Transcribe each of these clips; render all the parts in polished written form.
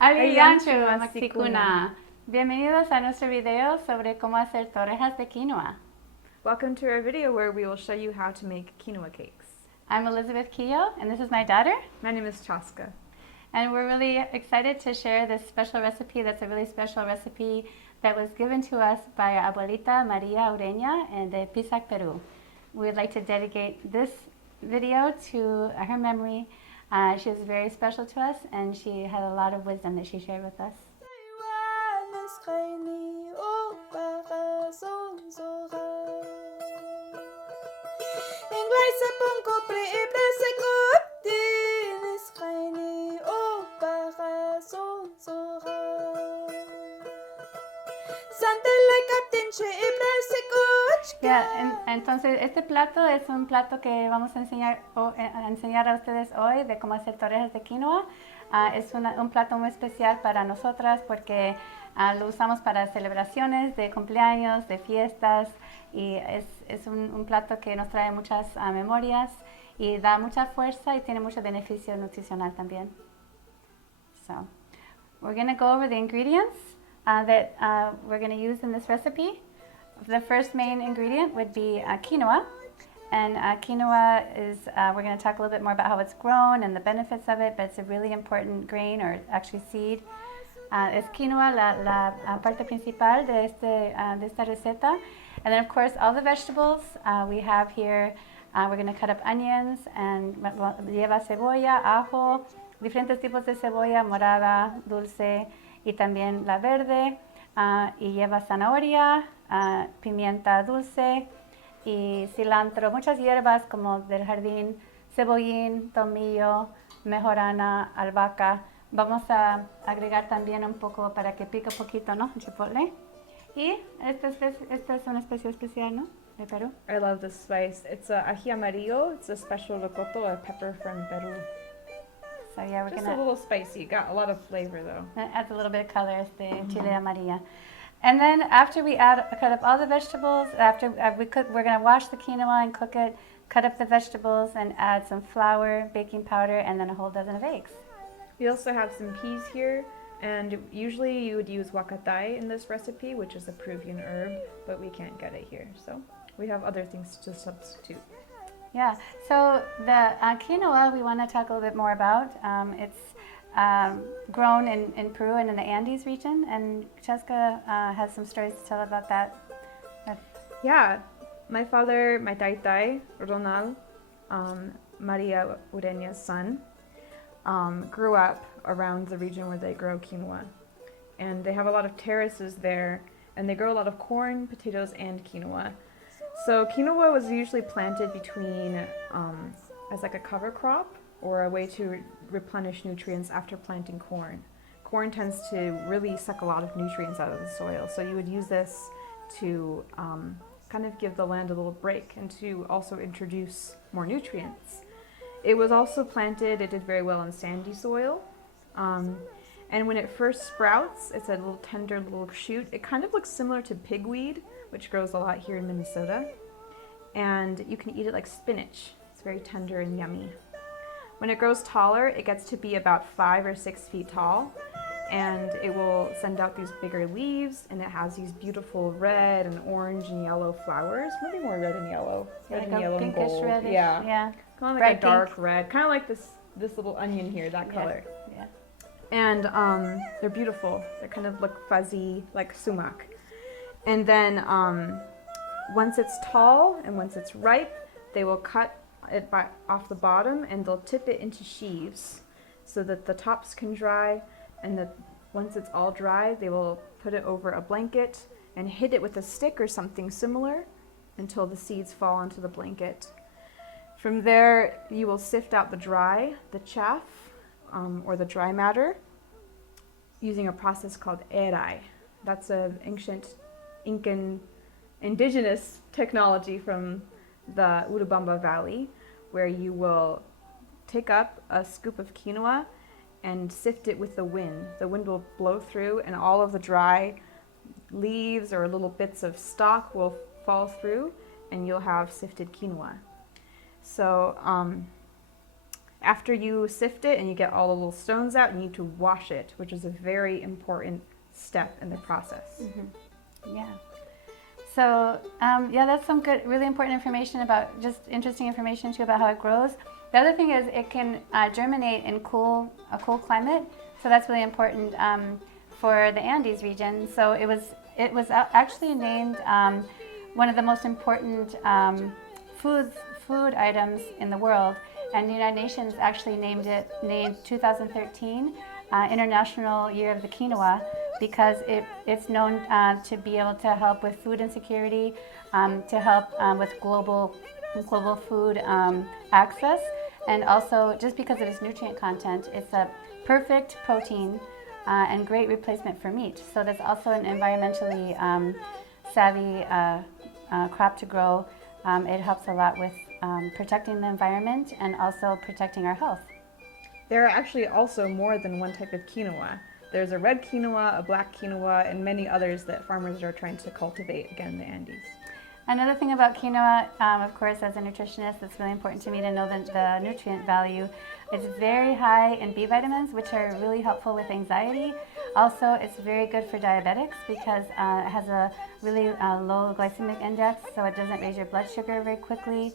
Aliyanchu Maxicuna. Bienvenidos a nuestro video sobre cómo hacer torrejas de quinoa. Welcome to our video where we will show you how to make quinoa cakes. I'm Elizabeth Quillo, and this is my daughter. My name is Chaska. And we're really excited to share this special recipe that's a really special recipe that was given to us by Abuelita Maria Ureña in Pisac, Peru. We would like to dedicate this video to her memory. She was very special to us, and she had a lot of wisdom that she shared with us. Entonces este plato es un plato que vamos a enseñar a ustedes hoy de cómo hacer torrejas de quinoa. Es un plato muy especial para nosotras porque lo usamos para celebraciones de cumpleaños, de fiestas, y es un plato que nos trae muchas memorias y da mucha fuerza y tiene mucho beneficio nutricional también. So, we're going to go over the ingredients that we're going to use in this recipe. The first main ingredient would be quinoa, and quinoa is, we're going to talk a little bit more about how it's grown and the benefits of it, but it's a really important grain, or actually seed. Es quinoa la parte principal de esta receta. And then of course all the vegetables we have here. We're going to cut up onions, and lleva cebolla, ajo, diferentes tipos de cebolla, morada, dulce, y también la verde, y lleva zanahoria, pimienta dulce y cilantro, muchas hierbas como del jardín, cebollín, tomillo, mejorana, albahaca. Vamos a agregar también un poco para que pique un poquito, ¿no? Chipotle. Y esta es una especie especial, ¿no? De Perú. I love this spice. It's ají amarillo. It's a special locoto, a pepper from Peru. So yeah, we're just gonna, a little spicy. Got a lot of flavor though. It adds a little bit of color, chile amarilla. And then after we cut up all the vegetables, after we cook, we're gonna wash the quinoa and cook it, cut up the vegetables and add some flour, baking powder, and then a whole dozen of eggs. We also have some peas here, and usually you would use huacatay in this recipe, which is a Peruvian herb, but we can't get it here, so we have other things to substitute. Yeah, so the quinoa we want to talk a little bit more about. It's grown in Peru and in the Andes region, and Chaska has some stories to tell about that. Yeah, my father, my taitai, Ronald, Maria Ureña's son, grew up around the region where they grow quinoa. And they have a lot of terraces there, and they grow a lot of corn, potatoes, and quinoa. So quinoa was usually planted between as like a cover crop or a way to replenish nutrients after planting corn. Corn tends to really suck a lot of nutrients out of the soil, so you would use this to kind of give the land a little break and to also introduce more nutrients. It was also planted, it did very well on sandy soil. And when it first sprouts, it's a little tender little shoot. It kind of looks similar to pigweed, which grows a lot here in Minnesota. And you can eat it like spinach. It's very tender and yummy. When it grows taller, it gets to be about 5 or 6 feet tall. And it will send out these bigger leaves, and it has these beautiful red and orange and yellow flowers. Maybe more red and yellow. Red like and yellow and gold. Reddish, yeah. Yeah. Kind of like Bright a dark pink. red. Kind of like this little onion here, that color. Yeah. And they're beautiful. They kind of look fuzzy, like sumac. And then once it's tall and once it's ripe, they will cut it off the bottom, and they'll tip it into sheaves so that the tops can dry, and once it's all dry, they will put it over a blanket and hit it with a stick or something similar until the seeds fall onto the blanket. From there, you will sift out the chaff, or the dry matter, using a process called erai. That's an ancient Incan indigenous technology from the Urubamba Valley, where you will take up a scoop of quinoa and sift it with the wind. The wind will blow through and all of the dry leaves or little bits of stalk will fall through and you'll have sifted quinoa. So after you sift it and you get all the little stones out, you need to wash it, which is a very important step in the process. Mm-hmm. Yeah. So yeah, that's some good, really important information about, just interesting information too about how it grows. The other thing is it can germinate in a cool climate, so that's really important for the Andes region. So it was actually named one of the most important food items in the world, and the United Nations actually named 2013 International Year of the Quinoa, because it's known to be able to help with food insecurity, to help with global food access, and also just because of its nutrient content, it's a perfect protein and great replacement for meat. So that's also an environmentally savvy crop to grow. It helps a lot with protecting the environment and also protecting our health. There are actually also more than one type of quinoa. There's a red quinoa, a black quinoa, and many others that farmers are trying to cultivate again in the Andes. Another thing about quinoa, of course, as a nutritionist, it's really important to me to know the nutrient value. It's very high in B vitamins, which are really helpful with anxiety. Also, it's very good for diabetics because it has a really low glycemic index, so it doesn't raise your blood sugar very quickly.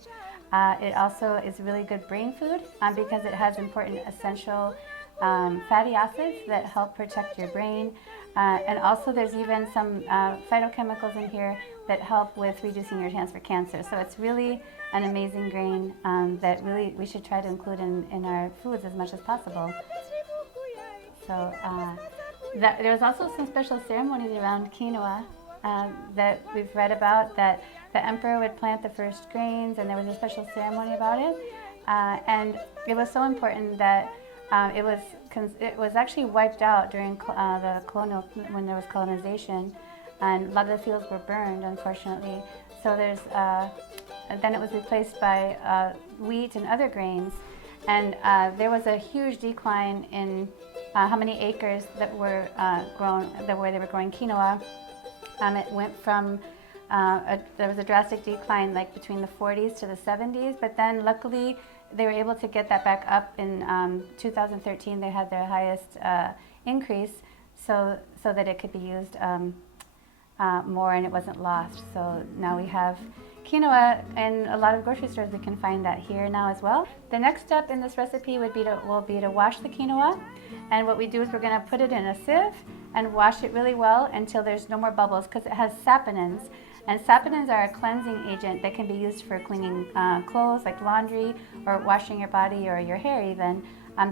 It also is really good brain food because it has important essential fatty acids that help protect your brain. And also there's even some phytochemicals in here that help with reducing your chance for cancer. So it's really an amazing grain that really we should try to include in our foods as much as possible. So there's also some special ceremonies around quinoa that we've read about, that the emperor would plant the first grains and there was a special ceremony about it. And it was so important that it was actually wiped out during when there was colonization, and a lot of the fields were burned, unfortunately. So then it was replaced by wheat and other grains, and there was a huge decline in how many acres that were grown, where they were growing quinoa. It went from there was a drastic decline, like between the 40s to the 70s, but then luckily they were able to get that back up in 2013. They had their highest increase, so that it could be used more and it wasn't lost. So now we have quinoa in a lot of grocery stores. We can find that here now as well. The next step in this recipe will be to wash the quinoa, and what we do is we're going to put it in a sieve and wash it really well until there's no more bubbles, because it has saponins. And saponins are a cleansing agent that can be used for cleaning clothes, like laundry, or washing your body or your hair even.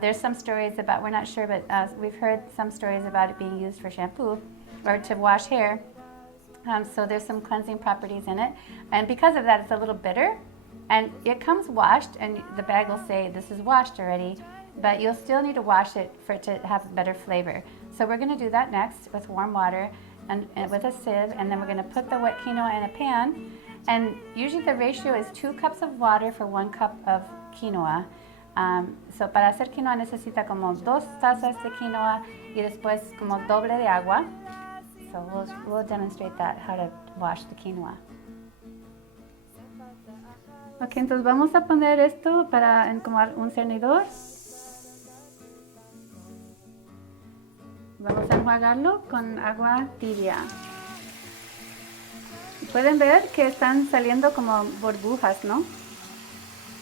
There's some stories about, we're not sure, but we've heard some stories about it being used for shampoo or to wash hair. So there's some cleansing properties in it. And because of that, it's a little bitter. And it comes washed, and the bag will say, this is washed already, but you'll still need to wash it for it to have better flavor. So we're going to do that next with warm water and with a sieve, and then we're going to put the wet quinoa in a pan. And usually the ratio is 2 cups of water for 1 cup of quinoa. So para hacer quinoa necesita como 2 tazas de quinoa y después como doble de agua. So we'll demonstrate that, how to wash the quinoa. Ok, entonces vamos a poner esto para como un cernidor. Vamos a enjuagarlo con agua tibia. Pueden ver que están saliendo como burbujas, ¿no?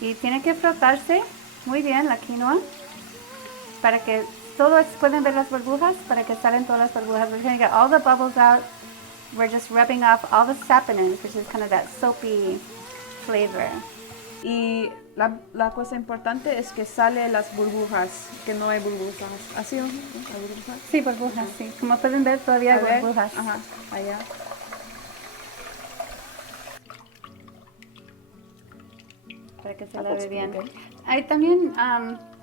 Y tiene que frotarse muy bien la quinoa para que pueden ver las burbujas, para que salen todas las burbujas. We're going to get all the bubbles out. We're just rubbing off all the saponins, which is kind of that soapy flavor. Y la cosa importante es que salen las burbujas, que no hay burbujas. ¿Así o no? ¿Hay burbujas? Sí, burbujas, sí. Como pueden ver, todavía hay burbujas. Ajá, allá. Para que se lave bien. Hay también,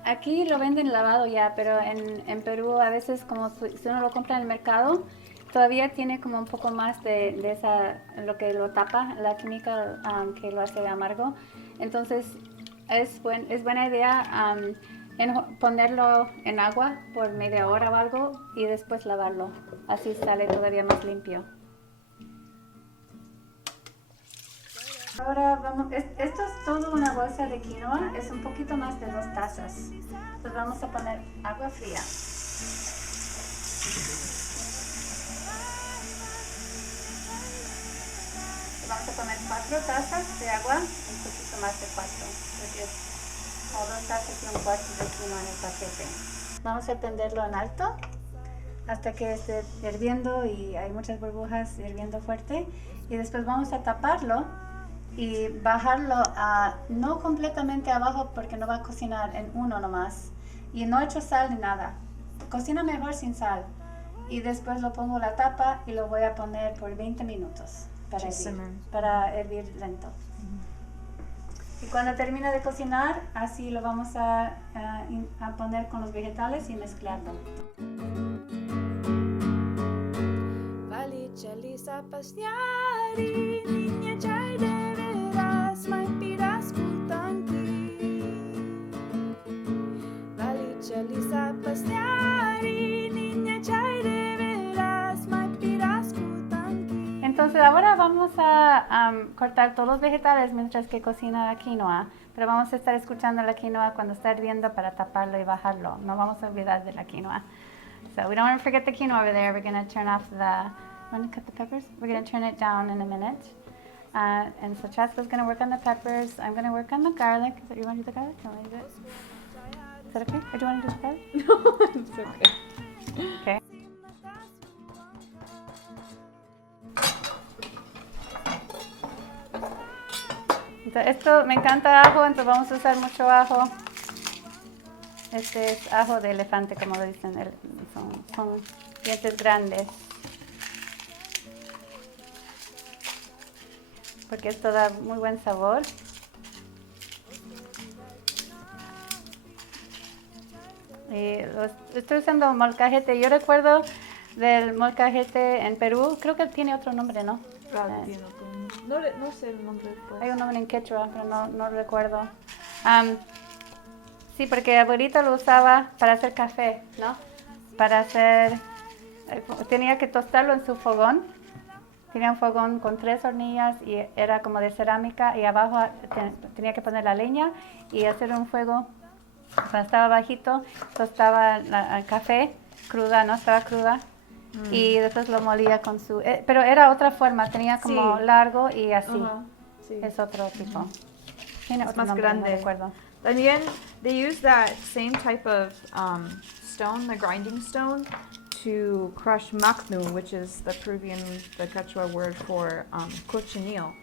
aquí lo venden lavado ya, pero en Perú a veces, como si uno lo compra en el mercado, todavía tiene como un poco más de esa, lo que lo tapa, la química que lo hace amargo. Entonces es buena idea ponerlo en agua por media hora o algo y después lavarlo. Así sale todavía más limpio. Ahora vamos, esto es todo una bolsa de quinoa, es un poquito más de 2 tazas. Entonces vamos a poner agua fría. Vamos a poner 4 tazas de agua, un poquito más de 4, porque es como 2 tazas y un cuarto de quinoa en el paquete. Vamos a prenderlo en alto hasta que esté hirviendo y hay muchas burbujas hirviendo fuerte. Y después vamos a taparlo y bajarlo a no completamente abajo porque no va a cocinar en uno nomás. Y no he hecho sal ni nada. Cocina mejor sin sal. Y después lo pongo la tapa y lo voy a poner por 20 minutos para hervir lento. Y cuando termina de cocinar, así lo vamos a poner con los vegetales y mezclarlo. Entonces ahora vamos a cortar todos los vegetales mientras que cocina la quinoa, pero vamos a estar escuchando la quinoa cuando está hirviendo para taparlo y bajarlo. No vamos a olvidar de la quinoa. So we don't want to forget the quinoa over there. We're going to turn off the, want to cut the peppers? We're going to turn it down in a minute. And so Chaska's going to work on the peppers. I'm going to work on the garlic. Is that, you want to do the garlic? You want to do it? Is that okay? Or do you want to do the garlic? No, it's okay. Okay. Entonces, esto me encanta ajo, entonces vamos a usar mucho ajo. Este es ajo de elefante, como lo dicen, son dientes grandes. Porque esto da muy buen sabor. Y estoy usando molcajete. Yo recuerdo del molcajete en Perú, creo que tiene otro nombre, ¿no? Claro, tiene otro nombre. No sé el nombre después. Hay un nombre en Quechua, pero no recuerdo. Sí, porque abuelita lo usaba para hacer café, ¿no? Tenía que tostarlo en su fogón. Tenía un fogón con 3 hornillas y era como de cerámica y abajo tenía que poner la leña y hacer un fuego. Cuando estaba bajito, tostaba el café cruda, ¿no? Estaba cruda. Y después lo molía con su... pero era otra forma, tenía como largo y así. Sí. Es otro tipo. Tiene Es otro más nombre, grande. no recuerdo. También, they use that same type of stone, the grinding stone, to crush macnu, which is the Quechua word for cochineal.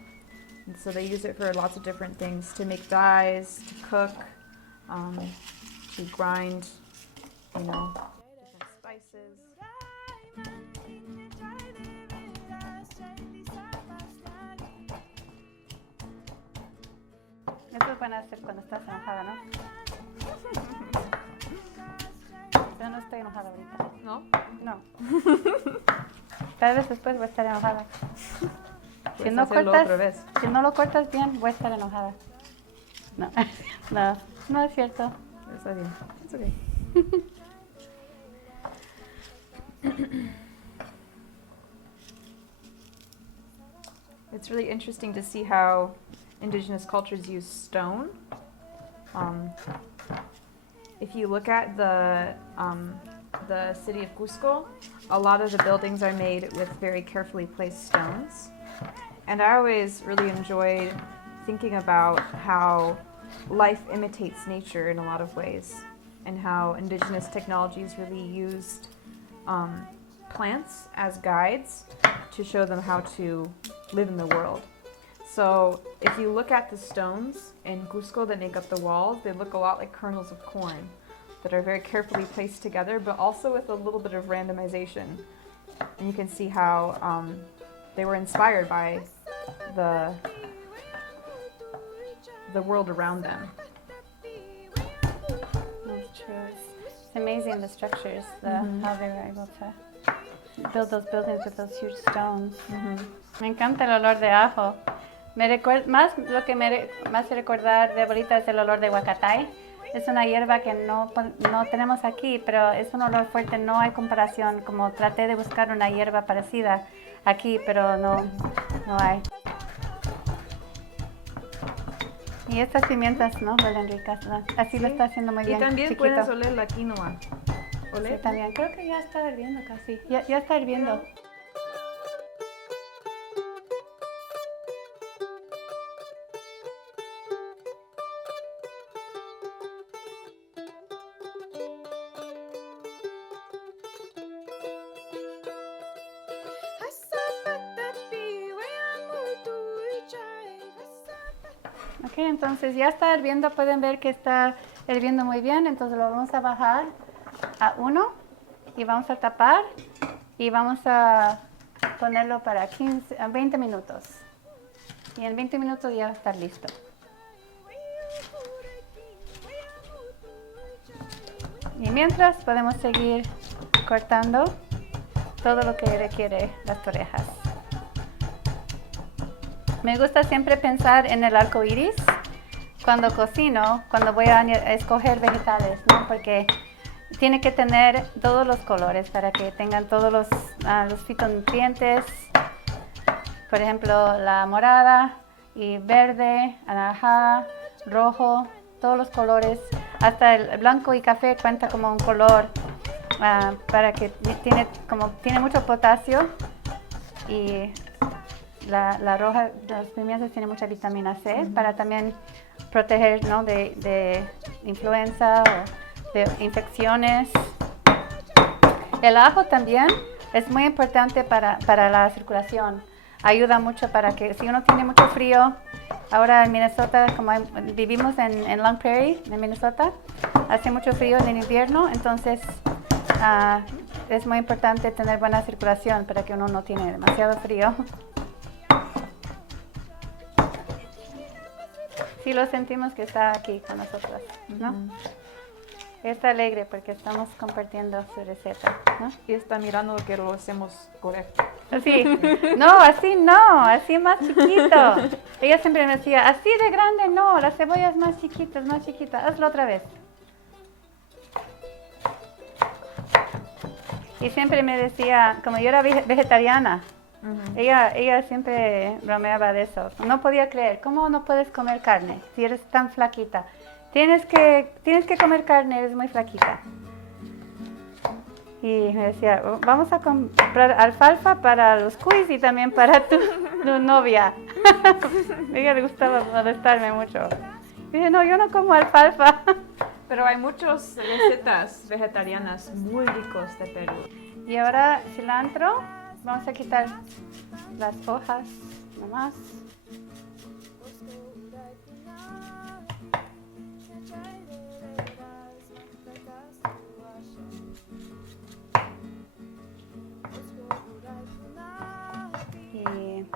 And so they use it for lots of different things, to make dyes, to cook, to grind, different spices. Eso es bueno hacer cuando estás enojada, ¿no? Yo no estoy enojada ahorita. ¿No? No. Tal vez después voy a estar enojada. Si no lo cortas bien, voy a estar enojada. No, no es cierto. Está bien. It's okay. It's really interesting to see how indigenous cultures use stone. If you look at the city of Cusco, a lot of the buildings are made with very carefully placed stones. And I always really enjoyed thinking about how life imitates nature in a lot of ways, and how indigenous technologies really used plants as guides to show them how to live in the world. So if you look at the stones in Cusco that make up the walls, they look a lot like kernels of corn that are very carefully placed together, but also with a little bit of randomization. And you can see how they were inspired by the world around them. That's true. It's amazing the structures, how they were able to build those buildings with those huge stones. Me encanta el olor de ajo. Lo que me hace recordar de abuelita es el olor de huacatay. Es una hierba que no tenemos aquí, pero es un olor fuerte, no hay comparación. Como traté de buscar una hierba parecida aquí, pero no hay. Y estas pimientas, ¿no? Huelen ricas, ¿no? Así lo está haciendo muy bien. Y también chiquito. puedes oler la quinoa. Sí, también. Creo que ya está hirviendo casi. Ya está hirviendo. Ok, entonces ya está hirviendo, pueden ver que está hirviendo muy bien, entonces lo vamos a bajar a 1 y vamos a tapar y vamos a ponerlo para 20 minutos. Y en 20 minutos ya va a estar listo. Y mientras podemos seguir cortando todo lo que requiere las torrejas. Me gusta siempre pensar en el arco iris cuando cocino, cuando voy a escoger vegetales, ¿no? Porque tiene que tener todos los colores para que tengan todos los fitonutrientes. Por ejemplo, la morada y verde, anaranjada, rojo, todos los colores. Hasta el blanco y café cuenta como un color para que tiene mucho potasio y la roja, las pimientas tienen mucha vitamina C para también proteger, ¿no? de influenza o de infecciones. El ajo también es muy importante para la circulación. Ayuda mucho para que si uno tiene mucho frío, ahora en Minnesota, como vivimos en Long Prairie, en Minnesota, hace mucho frío en el invierno, entonces es muy importante tener buena circulación para que uno no tiene demasiado frío. Sí lo sentimos que está aquí con nosotros, ¿no? Está alegre porque estamos compartiendo su receta, ¿no? Y está mirando que lo hacemos correcto. Sí, no, así más chiquito. Ella siempre me decía, así de grande no, la cebolla es más chiquita, hazlo otra vez. Y siempre me decía, como yo era vegetariana, ella siempre bromeaba de eso. No podía creer, ¿cómo no puedes comer carne si eres tan flaquita? Tienes que comer carne, eres muy flaquita. Y me decía, vamos a comprar alfalfa para los cuis y también para tu novia. A ella le gustaba molestarme mucho. Y dije, no, yo no como alfalfa. Pero hay muchas recetas vegetarianas muy ricos de Perú. Y ahora cilantro, vamos a quitar las hojas nomás. Y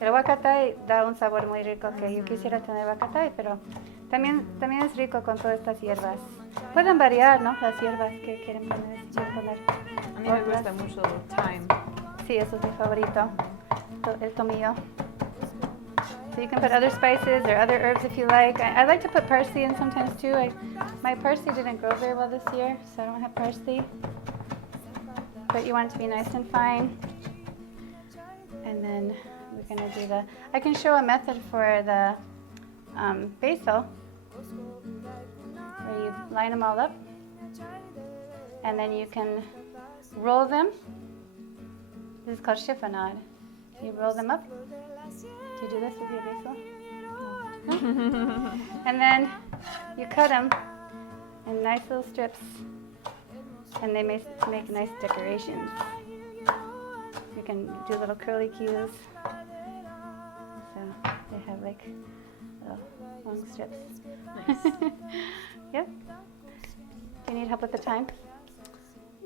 el huacatay da un sabor muy rico que yo quisiera tener huacatay, pero también es rico con todas estas hierbas. Pueden variar, ¿no? Las hierbas que quieren poner. A mí me gusta mucho el thyme. Sí, eso es mi favorito, el tomillo. So you can put other spices or other herbs if you like. I like to put parsley in sometimes too. My parsley didn't grow very well this year, so I don't have parsley. But you want it to be nice and fine. And then we're going to do I can show a method for the basil, where you line them all up. And then you can roll them. This is called chiffonade. You roll them up. Do you do this with your basil? No? And then you cut them in nice little strips, and they make nice decorations. You can do little curly cues. So they have like little long strips. Nice. Yep. Do you need help with the time?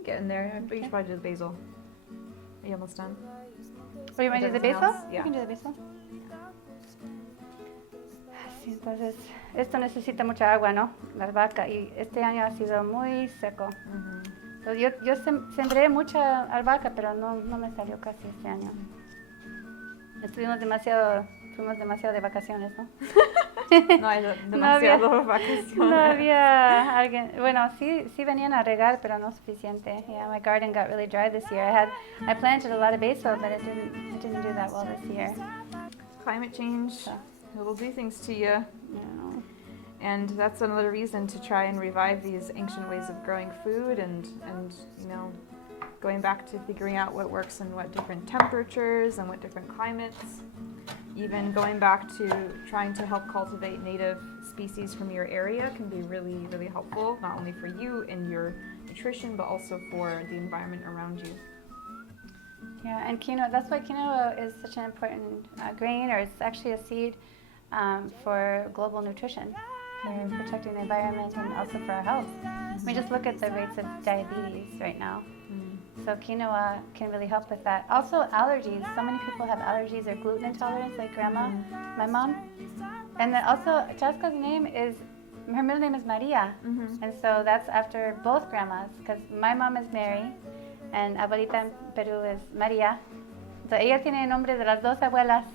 Get in there. You should probably do the basil. Are you almost done? Oh, you want to do the Everything basil? else? Yeah. You can do the basil. Sí, entonces, esto necesita mucha agua, ¿no? La albahaca. Y este año ha sido muy seco. So, yo sembré mucha albahaca, pero no me salió casi este año. Fuimos demasiado de vacaciones, ¿no? No hay demasiado vacaciones. No había alguien. Bueno, sí venían a regar, pero no suficiente. Yeah, my garden got really dry this year. I planted a lot of basil, but it didn't do that well this year. Climate change, it will do things to you. No. And that's another reason to try and revive these ancient ways of growing food and you know, going back to figuring out what works in what different temperatures and what different climates. Even going back to trying to help cultivate native species from your area can be really, really helpful, not only for you and your nutrition, but also for the environment around you. Yeah, and quinoa, that's why quinoa is such an important grain, or it's actually a seed for global nutrition, for protecting the environment and also for our health. I mean, just look at the rates of diabetes right now. So quinoa can really help with that. Also allergies. So many people have allergies or gluten intolerance, like grandma, my mom. And then also Chaska's name is, her middle name is Maria. And so that's after both grandmas, because my mom is Mary and Abuelita in Peru is Maria. So ella tiene el nombre de las dos abuelas.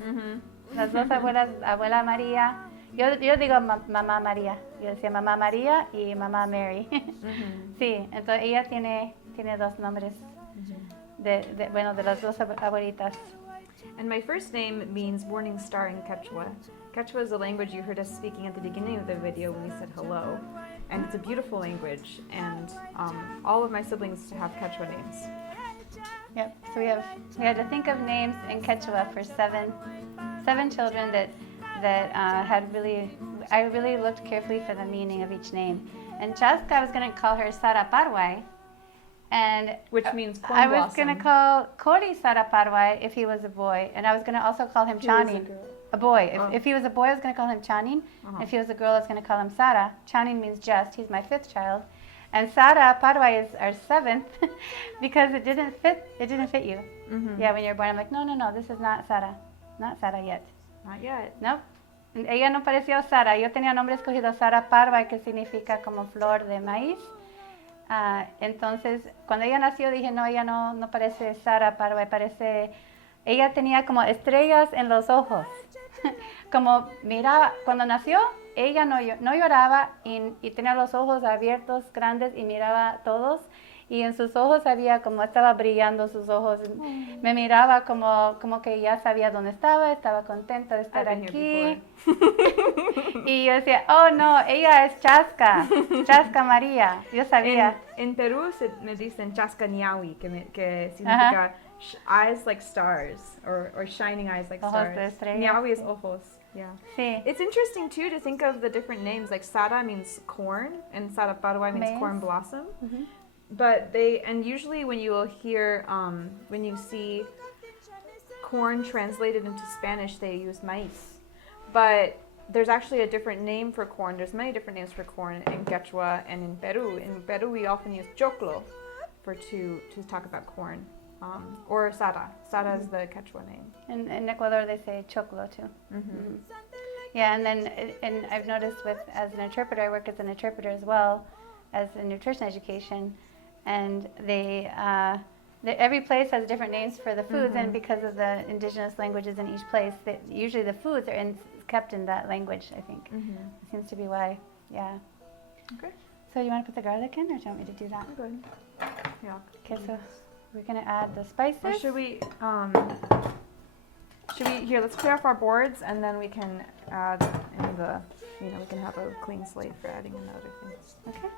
Las dos abuelas, abuela María. Yo digo mamá María. Yo decía mamá María y mamá Mary. Sí, entonces ella tiene dos nombres. De las dos abuelitas. And my first name means morning star in Quechua. Quechua is a language you heard us speaking at the beginning of the video when we said hello. And it's a beautiful language, and all of my siblings have Quechua names. Yep, so we had to think of names in Quechua for seven children that had I really looked carefully for the meaning of each name. And Chaska, I was going to call her Sara Parway. And which means corn I blossom. was going to call Cody Sara Parway if he was a boy, and I was going to also call him Chanin. A boy. If he was a boy, I was going to call him Chanin. If he was a girl, I was going to call him Sara. Chanin means just. He's my 5th child. And Sara Parway is our 7th because it didn't fit you. Yeah, when you're born, I'm like, no, this is not Sara. Not Sara yet. Not yet. Nope. Ella no pareció Sara. Yo tenía nombre escogido Sara Parway, que significa como flor de maíz. Entonces, cuando ella nació, dije, no, ella no parece Sara Parway, ella tenía como estrellas en los ojos. Como miraba, cuando nació, ella no lloraba y tenía los ojos abiertos, grandes, y miraba a todos. Y en sus ojos estaba brillando sus ojos. Me miraba como que ya sabía dónde estaba contenta de estar aquí. Y yo decía, oh no, ella es Chaska María. Yo sabía. En Perú me dicen Chaska Niawi, que significa eyes like stars, or shining eyes like ojos stars. De Niawi is ojos. Yeah. Sí. It's interesting too to think of the different names. Like Sara means corn, and Sara Parway means corn blossom. But usually when you will hear, when you see corn translated into Spanish, they use maíz. But there's actually a different name for corn. There's many different names for corn in Quechua and in Peru. In Peru, we often use choclo to talk about corn. Or Sara. Sara is the Quechua name. In Ecuador, they say choclo too. Yeah, and I've noticed as an interpreter, I work as an interpreter as well as in nutrition education. And every place has different names for the foods, and because of the indigenous languages in each place, usually the foods are kept in that language, I think. It seems to be why, yeah. Okay. So you want to put the garlic in, or do you want me to do that? Good. Yeah. Okay, so we're going to add the spices. Or should we, here, let's clear off our boards, and then we can add in we can have a clean slate for adding in the other things. Okay.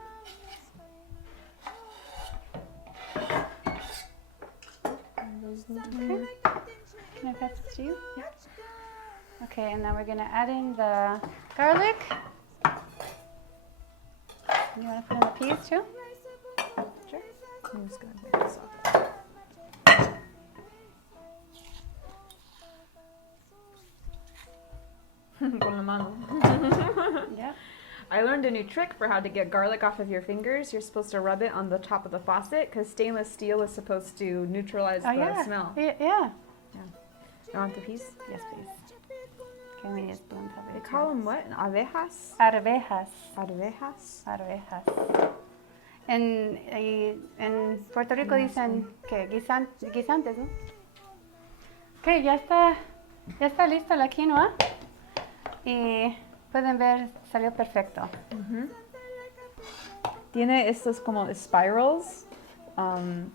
Okay. Can I pass this to you? Yeah. Okay, and now we're going to add in the garlic. You want to put in the peas too? Sure. I'm just going to make this up. Con la mano. Yeah. I learned a new trick for how to get garlic off of your fingers. You're supposed to rub it on the top of the faucet because stainless steel is supposed to neutralize the smell. Yeah. You want the piece? Yes, please. Okay, we need a spoon probably. They call them what? Abejas? Arvejas. Arvejas? Arvejas. En Puerto Rico dicen que guisantes, ¿no? Ok, ya está lista la quinoa. Y pueden ver, salió perfecto. Tiene estos como spirals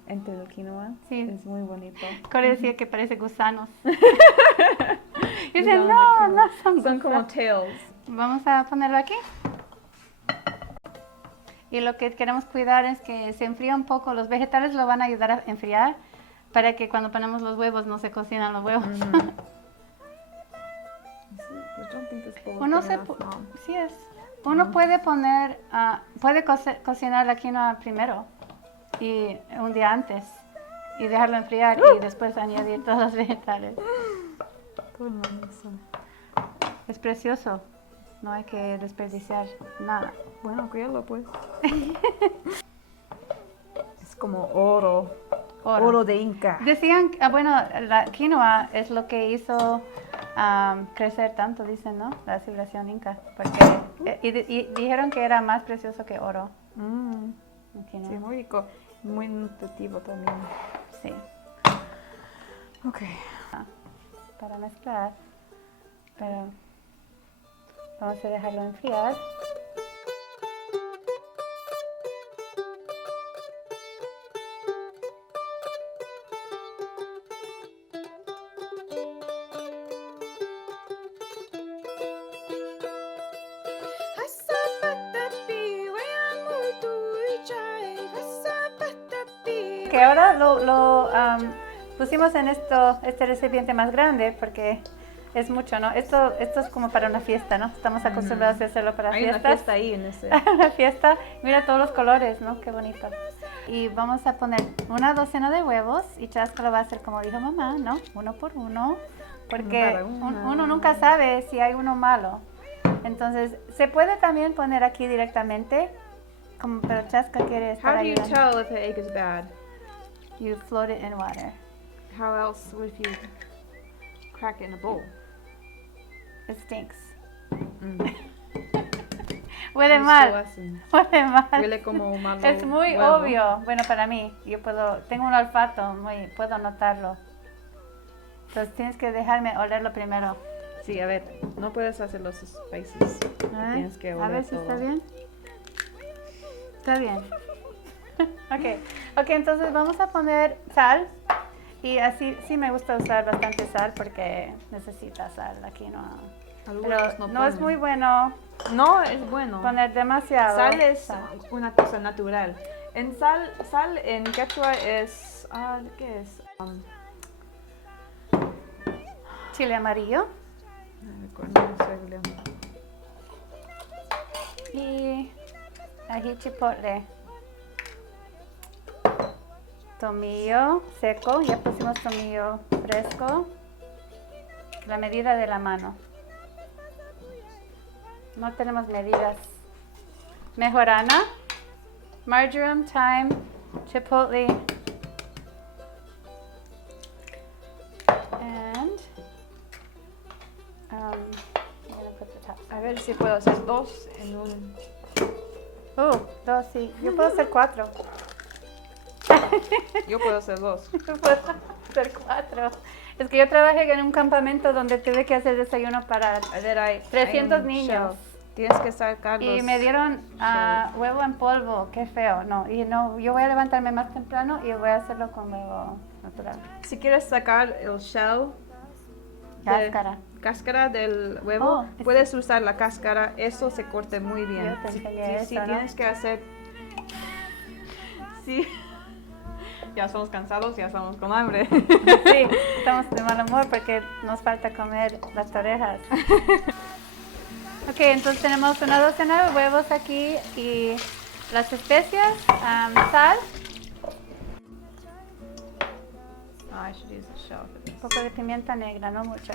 entre el quinoa. Sí. Es muy bonito. Corey decía que parece gusanos. Y Dicen, dicen, no son son como gusanos. tails. Vamos a ponerlo aquí. Y lo que queremos cuidar es que se enfríe un poco. Los vegetales lo van a ayudar a enfriar para que cuando ponemos los huevos no se cocinan los huevos. Sí es. Uno puede poner, puede cocinar la quinoa primero y un día antes y dejarlo enfriar y después añadir todos los vegetales. Es precioso. No hay que desperdiciar nada. Bueno, cuídalo pues. Es como oro. Oro de Inca. Decían, bueno, la quinoa es lo que hizo crecer tanto, dicen, ¿no? La civilización inca. Porque, y dijeron que era más precioso que oro. Sí, muy rico. Muy nutritivo también. Sí. Ok. Para mezclar. Pero vamos a dejarlo enfriar. Que ahora lo pusimos en este recipiente más grande porque es mucho, ¿no? Esto es como para una fiesta, ¿no? Estamos acostumbrados a hacerlo para Hay fiestas. una fiesta ahí en ese. Una fiesta. Mira todos los colores, ¿no? Qué bonito. Y vamos a poner una docena de huevos y Chasca lo va a hacer como dijo mamá, ¿no? Uno por uno. Porque uno nunca sabe si hay uno malo. Entonces, se puede también poner aquí directamente, pero Chasca quiere estar How do you ayudando. tell if an egg is bad? You float it in water. How else would you crack it in a bowl? It stinks. Huele mal. Huele mal. Huele como malo. Es muy huevo. obvio. Bueno, para mí, tengo un olfato, puedo notarlo. Entonces tienes que dejarme olerlo primero. Sí, a ver, no puedes hacer los spices. Tienes que oler a ver si todo. está bien. Está bien. Ok, entonces vamos a poner sal. Y así sí me gusta usar bastante sal porque necesita sal aquí, ¿no? Pero no es muy bueno. No, es bueno. Poner demasiado. Sal es una cosa natural. En sal en Quechua es, ¿qué es? Chile amarillo. Y ají chipotle. Tomillo seco, ya pusimos tomillo fresco. La medida de la mano. No tenemos medidas. Mejorana, marjoram, thyme, chipotle. And I'm gonna put the top. A ver si puedo hacer dos en un. Dos, sí. Yo puedo hacer 4. Yo puedo hacer dos. Yo puedo hacer 4. Es que yo trabajé en un campamento donde tuve que hacer desayuno para 300 niños. Tienes que sacar los. Y me dieron huevo en polvo, qué feo. No, yo voy a levantarme más temprano y voy a hacerlo con huevo natural. Si quieres sacar el shell, cáscara del huevo, puedes usar la cáscara, eso se corta muy bien. Yo te enseñé eso, ¿no? Tienes que hacer. Sí. Ya somos cansados, ya estamos con hambre. Sí, estamos de mal humor porque nos falta comer las torrejas. Ok, entonces tenemos una docena de huevos aquí y las especias, sal. I should use the shell for this. Un poco de pimienta negra, no mucha.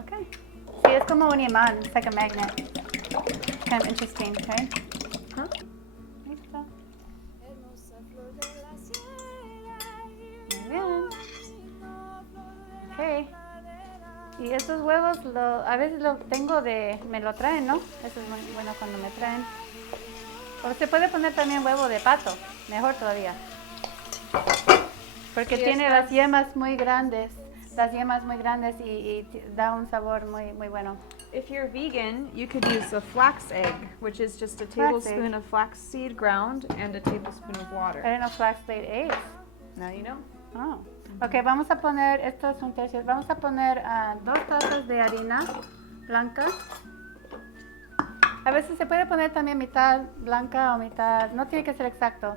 Ok. Sí, es como un imán, it's like a magnet. Kind of interesting, okay? Huh? Listo. Muy bien. Ok. Y estos huevos a veces me lo traen, ¿no? Eso es muy bueno cuando me traen. O se puede poner también huevo de pato, mejor todavía. Porque tiene las yemas muy grandes. Y da un sabor muy, muy bueno. If you're vegan, you could use a flax egg, which is just a tablespoon of flax seed ground and a tablespoon of water. I didn't know flax laid eggs. Now you know. Oh. Ok, vamos a poner, estos son tercios, vamos a poner 2 tazas de harina blanca. A veces se puede poner también mitad blanca o mitad, no tiene que ser exacto,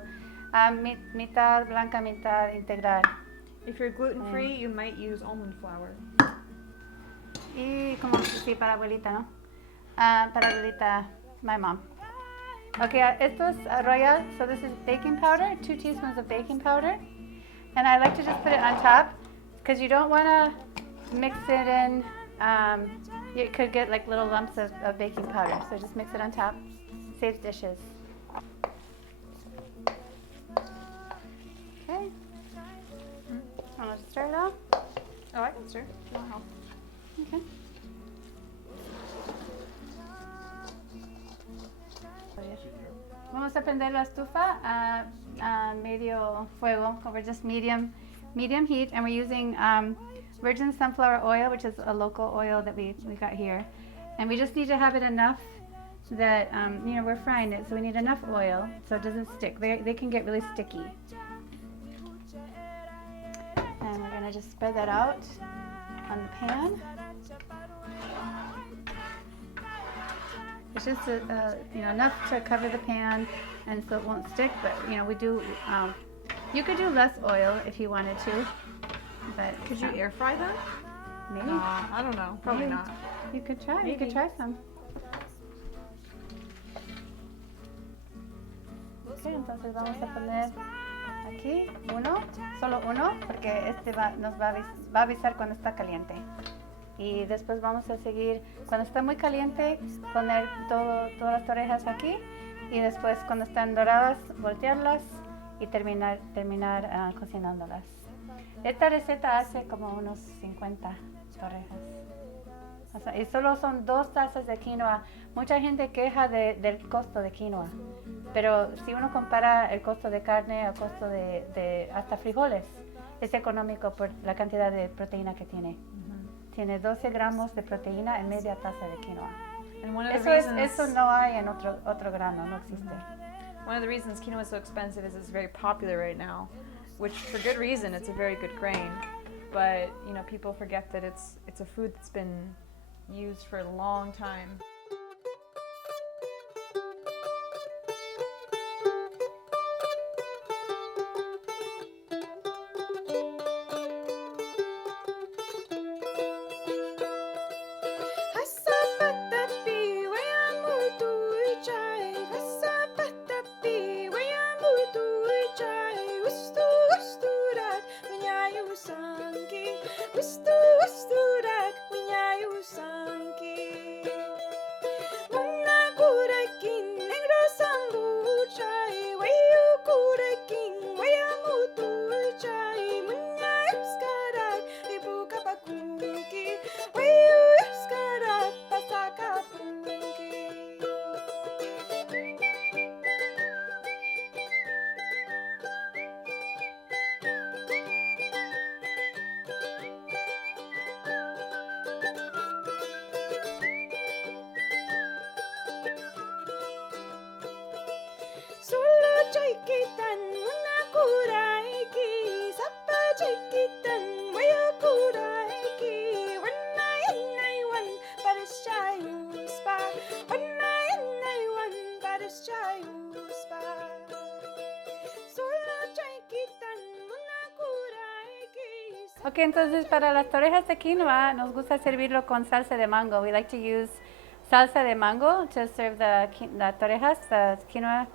mitad blanca, mitad integral. If you're gluten-free, you might use almond flour. Y como, sí, para abuelita, ¿no? Para abuelita, my mom. Ok, esto es royal, so this is baking powder, 2 teaspoons of baking powder. And I like to just put it on top, because you don't want to mix it in, you could get like little lumps of baking powder, so just mix it on top, saves dishes. Okay, want to stir it off? Oh, I can stir. If you want help. Okay. Vamos a prender la estufa a medio fuego, over just medium heat, and we're using virgin sunflower oil, which is a local oil that we got here, and we just need to have it enough that we're frying it, so we need enough oil so it doesn't stick. They can get really sticky, and we're gonna just spread that out on the pan. It's just enough to cover the pan, and so it won't stick. But we do. You could do less oil if you wanted to. But could you air fry them? Maybe. I don't know. Probably not. You could try. Maybe. You could try some. Okay, entonces vamos a poner aquí solo uno, porque nos va a avisar cuando está caliente. Y después vamos a seguir, cuando está muy caliente, poner todas las torrejas aquí, y después cuando están doradas, voltearlas y terminar cocinándolas. Esta receta hace como unos 50 torrejas. O sea, y solo son 2 tazas de quinoa. Mucha gente queja del costo de quinoa, pero si uno compara el costo de carne al costo de hasta frijoles, es económico por la cantidad de proteína que tiene. Tiene 12 gramos de proteína en media taza de quinoa. And one of the Eso no hay en otro grano, no existe. One of the reasons quinoa is so expensive is it's very popular right now, which for good reason. It's a very good grain, but people forget that it's a food that's been used for a long time. Ok, entonces para las torrejas de quinoa nos gusta servirlo con salsa de mango. We like to use salsa de mango to serve the torrejas, the quinoa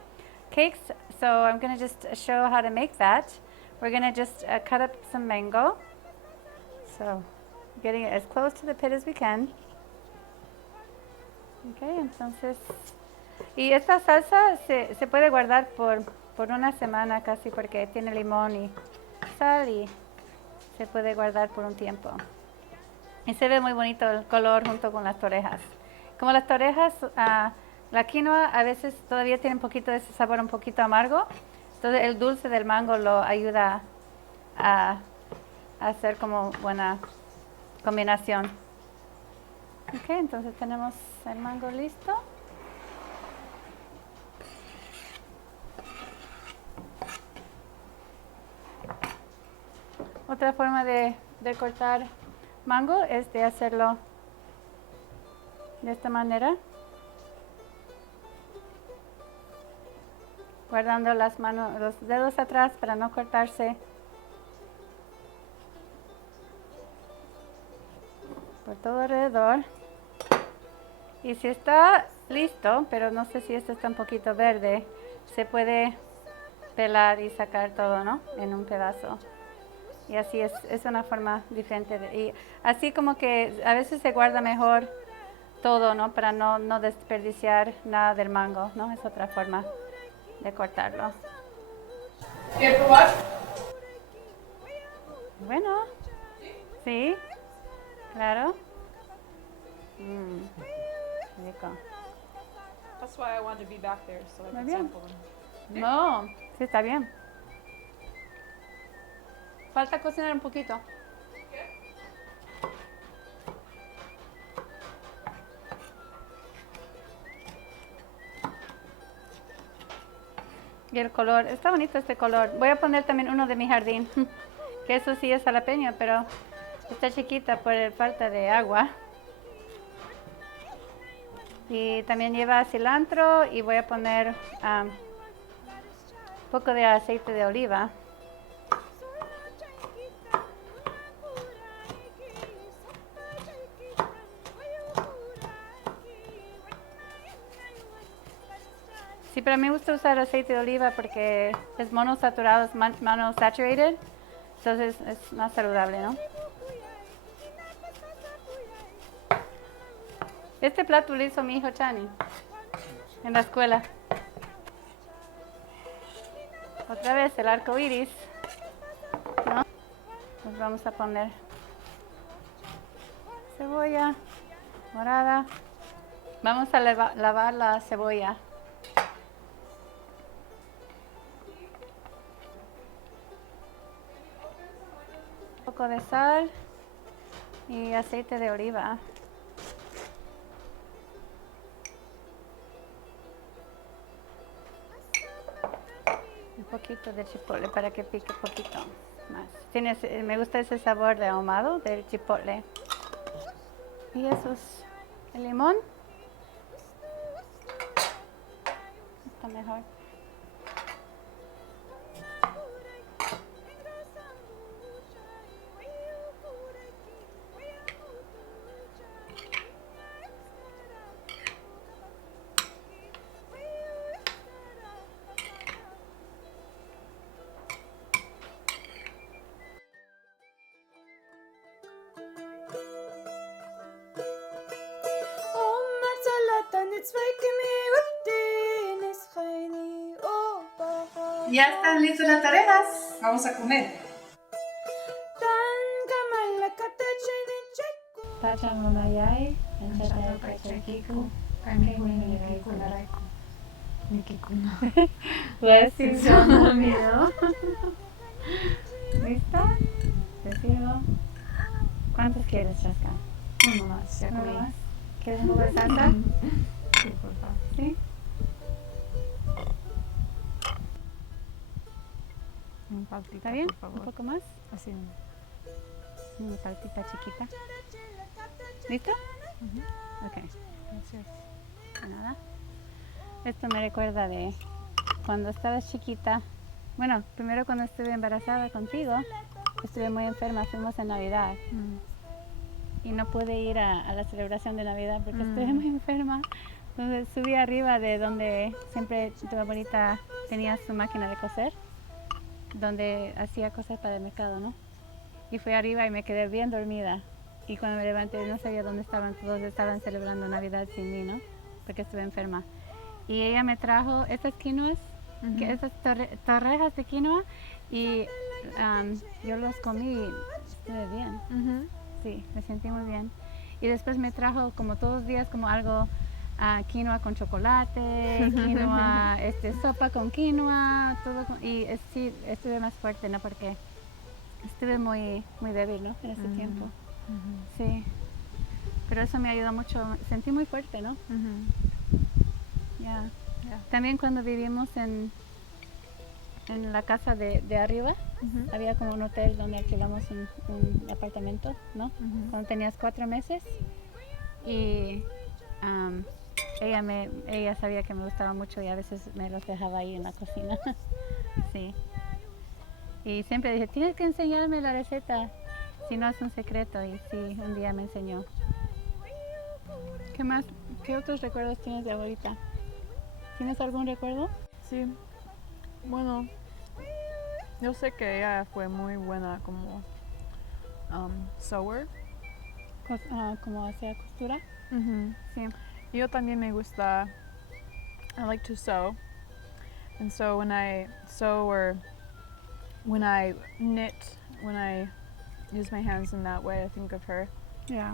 cakes. So I'm going to just show how to make that. We're going to just cut up some mango. So getting it as close to the pit as we can. Ok, entonces... Y esta salsa se puede guardar por una semana casi, porque tiene limón y sal y se puede guardar por un tiempo. Y se ve muy bonito el color junto con las torrejas. Como las torrejas, la quinoa a veces todavía tiene un poquito de ese sabor un poquito amargo. Entonces el dulce del mango lo ayuda a hacer como buena combinación. Ok, entonces tenemos el mango listo. Otra forma de cortar mango es de hacerlo de esta manera, guardando las manos, los dedos atrás para no cortarse por todo alrededor. Y si está listo, pero no sé si esto está un poquito verde, se puede pelar y sacar todo, ¿no? En un pedazo. Y así es una forma diferente. Y así como que a veces se guarda mejor todo, ¿no? Para no desperdiciar nada del mango, ¿no? Es otra forma de cortarlo. ¿Quieres probar? Bueno, sí, claro. Rico. That's why I wanted to be back there, so I Muy could bien. sample them. No, sí está bien. Falta cocinar un poquito. Y el color, está bonito este color. Voy a poner también uno de mi jardín, que eso sí es jalapeño, pero está chiquita por falta de agua. Y también lleva cilantro y voy a poner un poco de aceite de oliva. Sí, pero a mí me gusta usar aceite de oliva porque es monosaturado, es monosaturated, entonces es más saludable, ¿no? Este plato lo hizo mi hijo Chani en la escuela. Otra vez el arco iris, ¿no? Nos vamos a poner cebolla morada. Vamos a lavar la cebolla. Un poco de sal y aceite de oliva. Un poquito de chipotle para que pique un poquito más. Me gusta ese sabor de ahumado del chipotle. Y eso es el limón. Está mejor. Ya están listas las torrejas. Vamos a comer. Blessings, ¿Listo? Te sirvo. ¿Cuántos quieres, Chasca? Uno más, ya ¿Uno comí. más? ¿Quieres un poco de salsa? Sí, por favor. ¿Sí? Un palpita, ¿Está bien? por favor. ¿Un poco más? Así. Una saltita chiquita. ¿Listo? Ok. Gracias. Nada. Esto me recuerda de cuando estabas chiquita. Bueno, primero cuando estuve embarazada contigo, estuve muy enferma, fuimos en Navidad. Y no pude ir a la celebración de Navidad porque estuve muy enferma. Entonces subí arriba de donde siempre tu abuelita tenía su máquina de coser, donde hacía cosas para el mercado, ¿no? Y fui arriba y me quedé bien dormida. Y cuando me levanté no sabía dónde estaban, todos estaban celebrando Navidad sin mí, ¿no? Porque estuve enferma. Y ella me trajo estas quinoas, estas torrejas de quinoa y yo los comí y estuve bien. Sí, me sentí muy bien. Y después me trajo como todos los días como algo, quinoa con chocolate, quinoa, sopa con quinoa, todo. Sí, estuve más fuerte, ¿no? Porque estuve muy, muy débil, ¿no? En ese tiempo. Sí. Pero eso me ayudó mucho. Sentí muy fuerte, ¿no? Ya. También cuando vivimos en la casa de arriba, había como un hotel donde alquilamos un apartamento, ¿no? Cuando tenías 4 meses. Y ella sabía que me gustaba mucho y a veces me los dejaba ahí en la cocina. Sí. Y siempre dije, tienes que enseñarme la receta, si no es un secreto. Y sí, un día me enseñó. ¿Qué más? ¿Qué otros recuerdos tienes de abuelita? ¿Tienes algún recuerdo? Sí. Bueno, yo sé que ella fue muy buena como sewer. Como hacer costura. Sí. Yo también me gusta. I like to sew, and so when I sew or when I knit, when I use my hands in that way, I think of her. Yeah.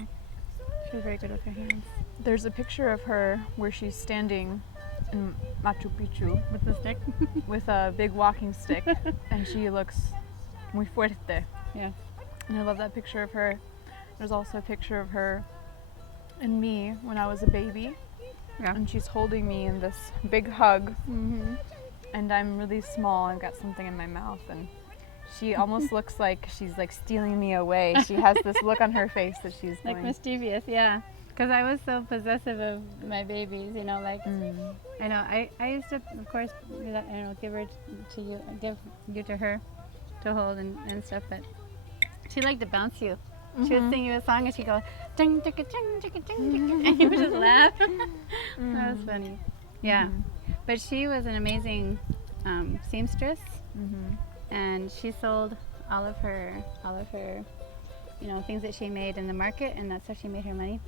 She's very good with her hands. There's a picture of her where she's standing in Machu Picchu With the stick? with a big walking stick, and she looks muy fuerte. Yeah. And I love that picture of her. There's also a picture of her and me when I was a baby. Yeah. And she's holding me in this big hug. And I'm really small. I've got something in my mouth, and she almost looks like she's like stealing me away. She has this look on her face that she's Like going. mischievous, yeah. Because I was so possessive of my babies, you know, like I know I used to, of course, give you to her to hold and stuff, but she liked to bounce you. She would sing you a song and she'd go ding chicka ding chicka ding chicka, and you would just laugh. That was funny. Yeah, but she was an amazing seamstress, and she sold all of her things that she made in the market, and that's how she made her money.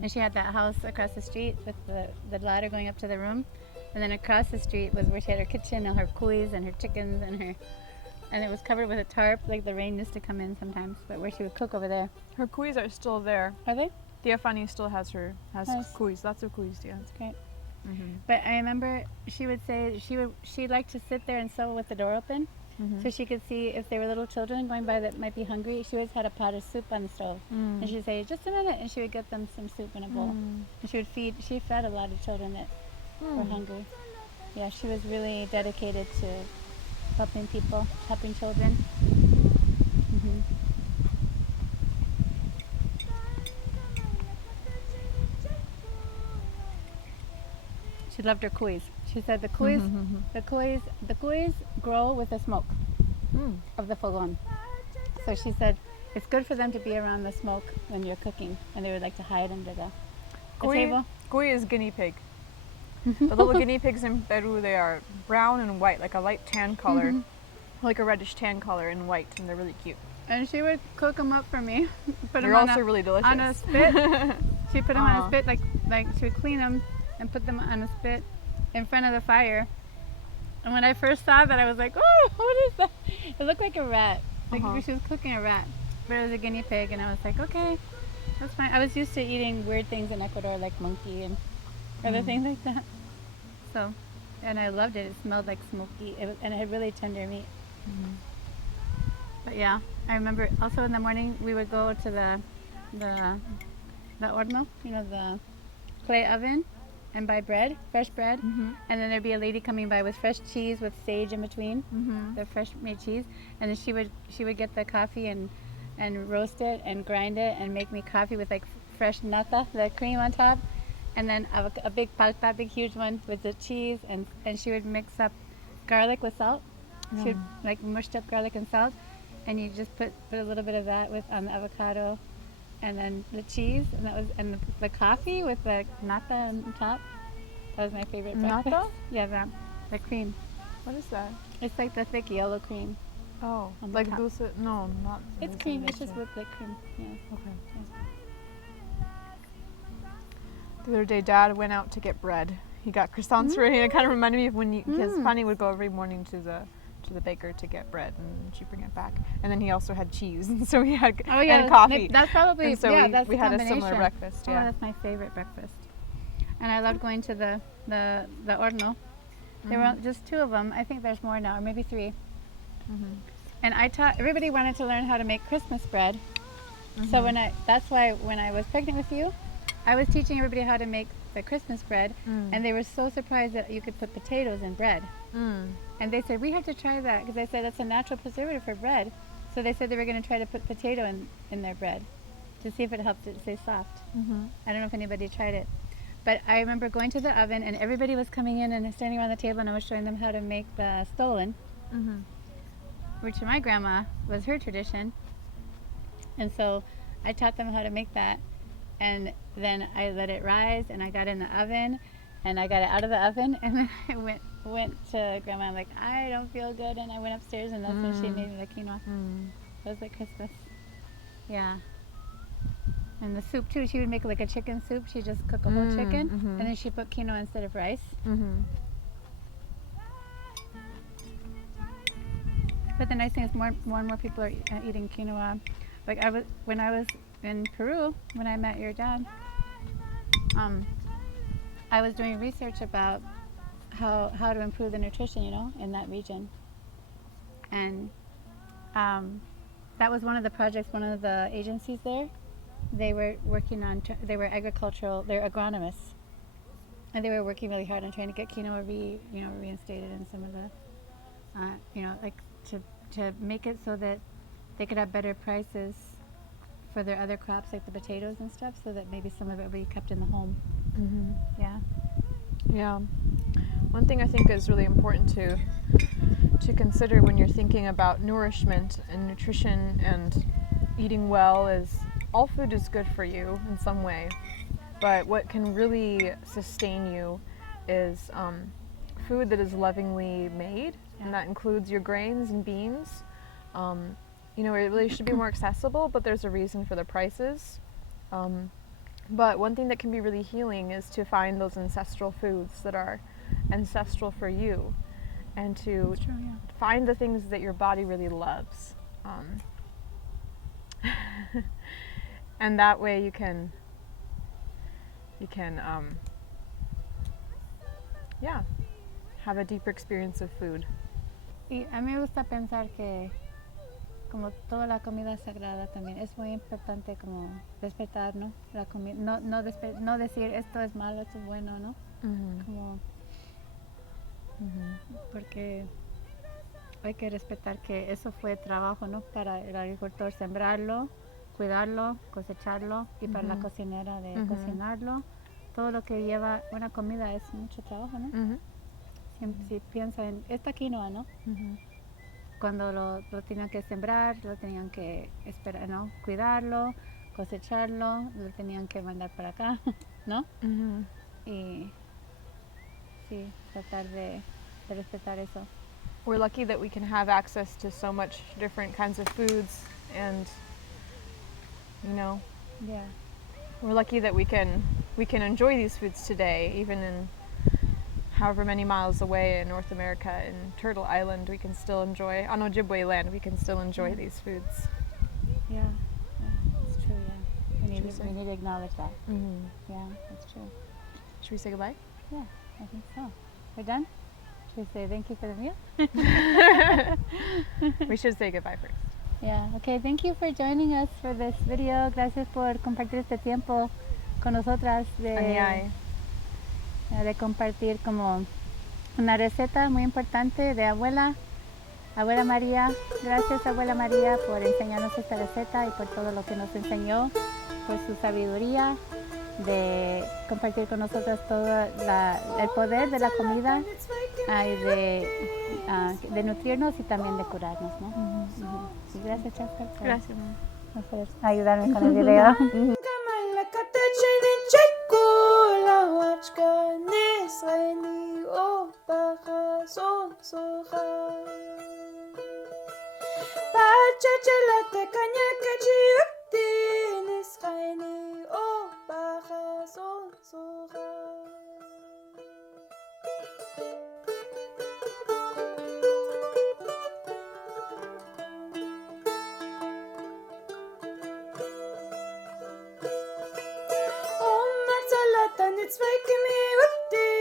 And she had that house across the street with the ladder going up to the room, and then across the street was where she had her kitchen and her cuis and her chickens and it was covered with a tarp, like the rain used to come in sometimes, but where she would cook over there. Her cuis are still there. Are they? Tia Fanny still has Nice. cuis, lots of cuis, yeah. That's great. But I remember she would say she'd like to sit there and sew with the door open, so she could see if there were little children going by that might be hungry. She always had a pot of soup on the stove, and she'd say, "Just a minute," and she would get them some soup in a bowl. And she fed a lot of children that were hungry. Yeah, she was really dedicated to helping people, helping children. She loved her cuis. She said the cuis grow with the smoke of the fogón. So she said it's good for them to be around the smoke when you're cooking, and they would like to hide under the table. Cuy is guinea pig. The little guinea pigs in Peru, they are brown and white, like a light tan color, like a reddish tan color and white, and they're really cute. And she would cook them up for me. They're also really delicious. On a spit. She put them on a spit, like she would clean them and put them on a spit in front of the fire. And when I first saw that, I was like, "Oh, what is that?" It looked like a rat. Like she was cooking a rat, but it was a guinea pig, and I was like, "Okay, that's fine." I was used to eating weird things in Ecuador, like monkey and other things like that. So, and I loved it. It smelled like smoky, and it had really tender meat. But yeah, I remember also in the morning we would go to the horno, the clay oven, and buy bread, fresh bread, and then there'd be a lady coming by with fresh cheese with sage in between, the fresh made cheese, and then she would get the coffee and roast it and grind it and make me coffee with like fresh nata, the cream on top, and then a big palta, big huge one with the cheese, and she would mix up garlic with salt. She would like mushed up garlic and salt, and you just put a little bit of that on the avocado, and then the cheese, and the coffee with the nata on top. That was my favorite breakfast. Nata? Yeah, the cream. What is that? It's like the thick yellow cream. Oh, on the like top. dulce? No, not. It's dulce cream. leche. It's just whipped cream. Yeah. Okay. The other day, Dad went out to get bread. He got croissants for it. It kind of reminded me of when because Fanny would go every morning to to the baker to get bread, and she'd bring it back. And then he also had cheese, and so he had Oh yeah, and coffee. That's probably And so we had a similar breakfast. Yeah. Oh, that's my favorite breakfast. And I loved going to the horno. There were just 2 of them. I think there's more now, or maybe 3. And I taught everybody wanted to learn how to make Christmas bread. So that's why when I was pregnant with you, I was teaching everybody how to make the Christmas bread, and they were so surprised that you could put potatoes in bread. And they said, we have to try that, because I said that's a natural preservative for bread. So they said they were going to try to put potato in their bread to see if it helped it stay soft. I don't know if anybody tried it. But I remember going to the oven, and everybody was coming in and standing around the table, and I was showing them how to make the stollen, which my grandma was her tradition. And so I taught them how to make that. And then I let it rise, and I got in the oven, and I got it out of the oven, and then I went to Grandma. I'm like, I don't feel good, and I went upstairs, and that's when she made me the quinoa. It was like Christmas. Yeah. And the soup too. She would make like a chicken soup. She just cook a whole chicken, and then she put quinoa instead of rice. But the nice thing is more and more people are eating quinoa. Like when I was in Peru, when I met your dad, I was doing research about how to improve the nutrition, in that region. And that was one of the projects, one of the agencies there. They were working on, they're agronomists. And they were working really hard on trying to get quinoa reinstated in some of the, to make it so that they could have better prices for their other crops, like the potatoes and stuff, so that maybe some of it would be kept in the home. Yeah. One thing I think is really important to consider when you're thinking about nourishment and nutrition and eating well is all food is good for you in some way, but what can really sustain you is food that is lovingly made, and that includes your grains and beans. It really should be more accessible, but there's a reason for the prices. But one thing that can be really healing is to find those ancestral foods that are ancestral for you, and to find the things that your body really loves. And that way you can have a deeper experience of food. Y a mí me gusta pensar que como toda la comida sagrada también es muy importante como respetar, ¿no? La comida, no decir esto es malo, esto es bueno, ¿no? Como porque hay que respetar que eso fue trabajo, ¿no? Para el agricultor sembrarlo, cuidarlo, cosecharlo, y para la cocinera de cocinarlo. Todo lo que lleva una comida es mucho trabajo, ¿no? Si piensa en esta quinoa, ¿no? Cuando lo tenían que sembrar, lo tenían que esperar, ¿no? Cuidarlo, cosecharlo, lo tenían que mandar para acá, ¿no? Y sí, tratar de respetar eso. We're lucky that we can have access to so much different kinds of foods, and we're lucky that we can enjoy these foods today, even in however many miles away in North America, in Turtle Island, we can still enjoy, on Ojibwe land, we can still enjoy these foods. Yeah, that's true, yeah. We need to acknowledge that. Yeah, that's true. Should we say goodbye? Yeah, I think so. We're done? Should we say thank you for the meal? We should say goodbye first. Yeah, okay, thank you for joining us for this video. Gracias por compartir este tiempo con nosotras de compartir como una receta muy importante de Abuela María. Gracias, Abuela María, por enseñarnos esta receta y por todo lo que nos enseñó, por su sabiduría de compartir con nosotras todo el poder de la comida y de nutrirnos y también de curarnos, ¿no? Sí, gracias, Chasca, por ayudarme con el video. whoop-dee.